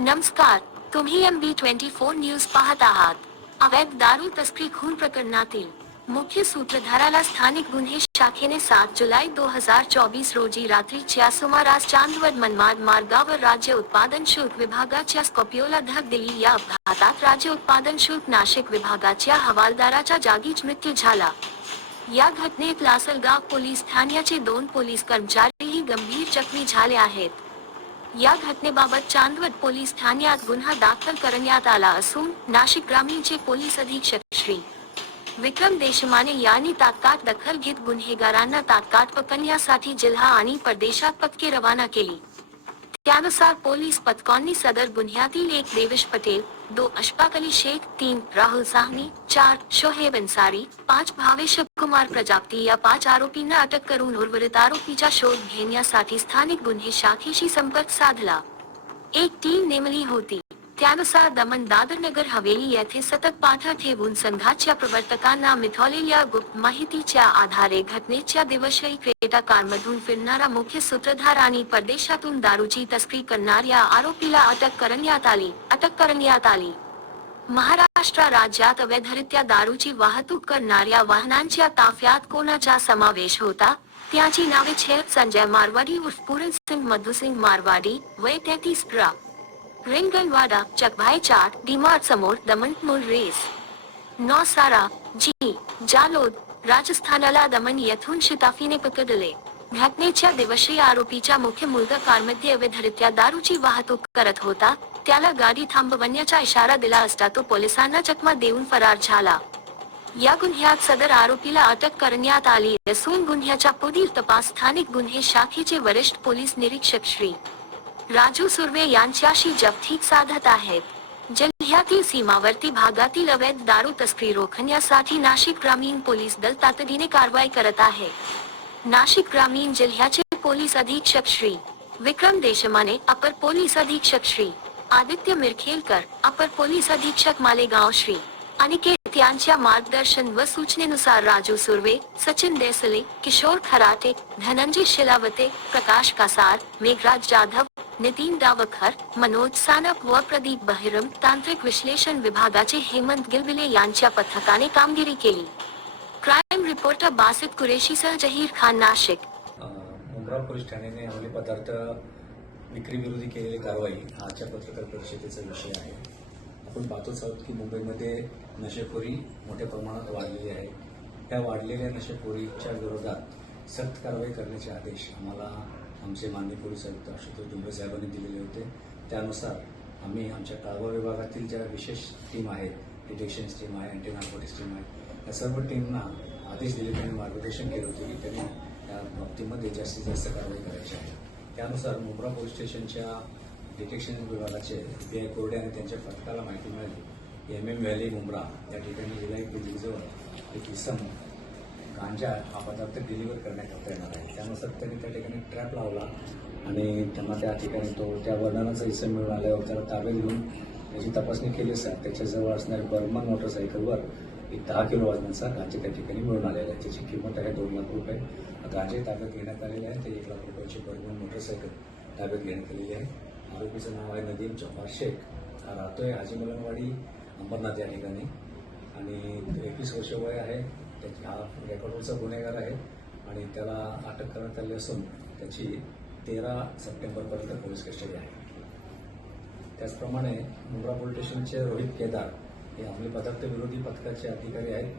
नमस्कार तुम्ही M B twenty four news पाहत आहात. अवैध दारू तस्करी खून प्रकरणातील मुख्य सूत्रधाराला स्थानिक गुन्हे शाखेने सात जुलै दोन हजार चोवीस रोजी रात्रीच्या सुमारास चांदवड मनमाड मार्गावर राज्य उत्पादन शुल्क विभागाच्या स्कॉर्पिओला धक दिली. या अपघातात राज्य उत्पादन शुल्क नाशिक विभागाच्या हवालदाराच्या जागीच मृत्यू झाला. या घटनेत लासलगाव पोलीस ठाण्याचे दोन पोलीस कर्मचारीही गंभीर जखमी झाले आहेत. या घटनेबाबत चांदवड पोलीस ठाण्यात गुन्हा दाखल करण्यात आला असून नाशिक ग्रामीणचे पोलीस अधीक्षक श्री. विक्रम देशमाने यांनी तात्काळ दखल घेत गुन्हेगारांना तात्काळ पकडण्यासाठी जिल्हा आणि परदेशात पक्के रवाना केली. त्यानुसार पोलीस पथकांनी सदर गुन्ह्यातील एक देवेश पटेल दो अशफाक अली शेख तीन राहुल साहनी चार शोहेब अन्सारी पाच भावेश कुमार प्रजापती या पाच आरोपींना अटक करून उर्वरित आरोपीचा शोध घेण्यासाठी स्थानिक गुन्हे शाखेशी संपर्क साधला. एक टीम नेमली होती. त्यानुसार दमण दादरनगर हवेली येथे सतत पाठा ठेवून संघाच्या प्रवर्तकांना मिथवलेल्या गुप्त माहितीच्या आधारे घटनेच्या दिवशी क्रेटा कारमधून फिरणारा मुख्य सूत्रधार आणि परदेशातून दारूची तस्करी करणाऱ्या आरोपीला अटक करण्यात आली अटक करण्यात आली. महाराष्ट्र राज्यात अवैधरित्या दारूची वाहतूक करणाऱ्या वाहनांच्या ताफ्यात कोणाचा समावेश होता? त्याची नावे छेद संजय मारवाडी उर्फ पूरन सिंग मधुसिंग मारवाडी वय तेहतीस प्रा. रिंगणवाडा चकभाई चाट डीमार्ट समोर दमण रेस नौसारा जी जालोद राजस्थानाला दमण येथून शिताफीने पकडले घटनेच्या दिवशी आरोपीच्या मुख्य मुलगा कारमध्ये अवैधरित्या दारूची वाहतूक करत होता त्याला गाडी थांबवण्याचा इशारा दिला असता तो पोलिसांना चकमा देऊन फरार झाला या गुन्ह्यात सदर आरोपीला अटक करण्यात आली असून गुन्ह्याचा पुढील तपास स्थानिक गुन्हे शाखेचे वरिष्ठ पोलीस निरीक्षक श्री राजू सुर्वे यांच्याशी जप्तीक साधत आहेत जिल्ह्यातील सीमावर्ती भागातील अवैध दारू तस्करी रोखण्यासाठी नाशिक ग्रामीण पोलीस दल तातडीने कारवाई करत आहे. नाशिक ग्रामीण जिल्ह्याचे पोलीस अधीक्षक श्री विक्रम देशमाने, अपर पोलीस अधीक्षक श्री आदित्य मिरखेलकर, अपर पोलीस अधीक्षक मालेगाव श्री अनिकेत यांच्या मार्गदर्शन व सूचनेनुसार राजू सुर्वे, सचिन देसले, किशोर खराटे, धनंजय शिलावते, प्रकाश कासार, मेघराज जाधव नितीन डावखर मनोज सानप व प्रदीप बहिरम तांत्रिक विश्लेषण विभागाचे हेमंत गिलविले यांच्या पथकाने कामगिरी केली. क्राईम रिपोर्टर बासित कुरेशी सह जहीर खान नाशिक. मुंब्रा पोलीस ठाण्याने अंमली पदार्थ विक्री विरोधी केलेली कारवाई आजच्या पत्रकार परिषदेचा विषय आहे. आपण पाहतोच आहोत की मुंबईमध्ये नशेखोरी मोठ्या प्रमाणात वाढलेली आहे. त्या वाढलेल्या नशेखोरीच्या विरोधात सक्त कारवाई करण्याचे आदेश आम्हाला आमचे माननीय पोलीस आयुक्त आशुतोष डुंबरे साहेबांनी दिलेले होते. त्यानुसार आम्ही आमच्या काळवा विभागातील ज्या विशेष टीम आहेत डिटेक्शन्स टीम आहे अँटी नार्कोटिक्स टीम आहे या सर्व टीमना आदेश दिले त्यांनी मार्गदर्शन केलं होतं की त्यांनी त्या बाबतीमध्ये जास्तीत जास्त कारवाई करायची आहे. त्यानुसार मुंब्रा पोलीस स्टेशनच्या डिटेक्शन विभागाचे पी आय कोरडे आणि त्यांच्या पथकाला माहिती मिळाली. एम एम व्हॅली मुंब्रा या ठिकाणी गेल्या एक बिल्डिंगजवळ एक इसम गांजा हा पदार्थ डिलिव्हर करण्याकरता येणार आहे. त्यानुसार त्यांनी त्या ठिकाणी ट्रॅप लावला आणि त्यांना त्या ठिकाणी तो त्या वर्णनाचा हिस्सा मिळून आल्यावर त्याला ताब्यात घेऊन त्याची तपासणी केली असता त्याच्याजवळ असणाऱ्या बर्मन मोटरसायकलवर एक दहा किलो वजनाचा गांजे त्या ठिकाणी मिळून आलेला आहे. त्याची किंमत आहे दोन लाख रुपये. गांजे ताब्यात घेण्यात आलेले आहे. ते एक लाख रुपयाची बर्मन मोटरसायकल ताब्यात घेण्यात आलेली आहे. आरोपीचं नाव आहे नदीम जब्बार शेख. हा राहतोय हाजी मलनवाडी अंबरनाथ या ठिकाणी. आणि एकवीस वर्ष वय आहे. त्याची हा रेकॉर्डवरचा गुन्हेगार आहे आणि त्याला अटक करण्यात आली असून त्याची तेरा सप्टेंबरपर्यंत पोलीस कस्टडी आहे. त्याचप्रमाणे मुंब्रा पोलीस स्टेशनचे रोहित केदार हे अंमली पदार्थ विरोधी पथकाचे अधिकारी आहेत.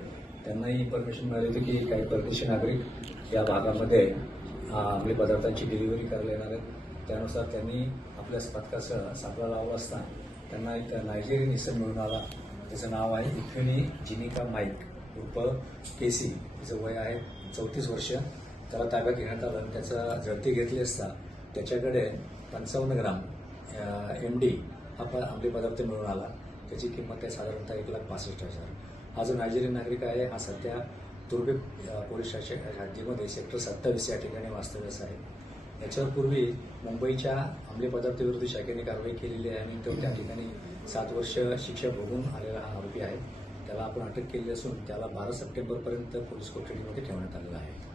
त्यांनाही इन्फॉर्मेशन मिळाली होती की काही परदेशी नागरिक या भागामध्ये अंमली पदार्थांची डिलिव्हरी करायला येणार आहेत. त्यानुसार त्यांनी आपल्याच पथकासह सापळा लावला असता त्यांना एक नायजेरियन इसम मिळून आला. त्याचं नाव आहे इफ्युनी जिनिका माईक. उर्फ केसी तिचं वय आहे चौतीस वर्ष. त्याला ताब्यात घेण्यात आलं आणि त्याचा झडती घेतली असता त्याच्याकडे पंचावन्न ग्राम एम डी हा पण अंमली पदार्थ मिळून आला. त्याची किंमत आहे साधारणतः एक लाख पासष्ट हजार. हा जो नायजेरियन नागरिक आहे हा सध्या तुर्बे पोलीस स्टेशन राज्यामध्ये सेक्टर सत्तावीस या ठिकाणी वास्तव्यास आहे. याच्यावर पूर्वी मुंबईच्या अंमली पदार्थविरोधी शाखेने कारवाई केलेली आहे आणि तो त्या ठिकाणी सात वर्ष शिक्षा भोगून आलेला हा आरोपी आहे. त्याला आपण अटक केली असून त्याला बारा सप्टेंबरपर्यंत पोलीस कोठडीमध्ये ठेवण्यात आलेलं आहे.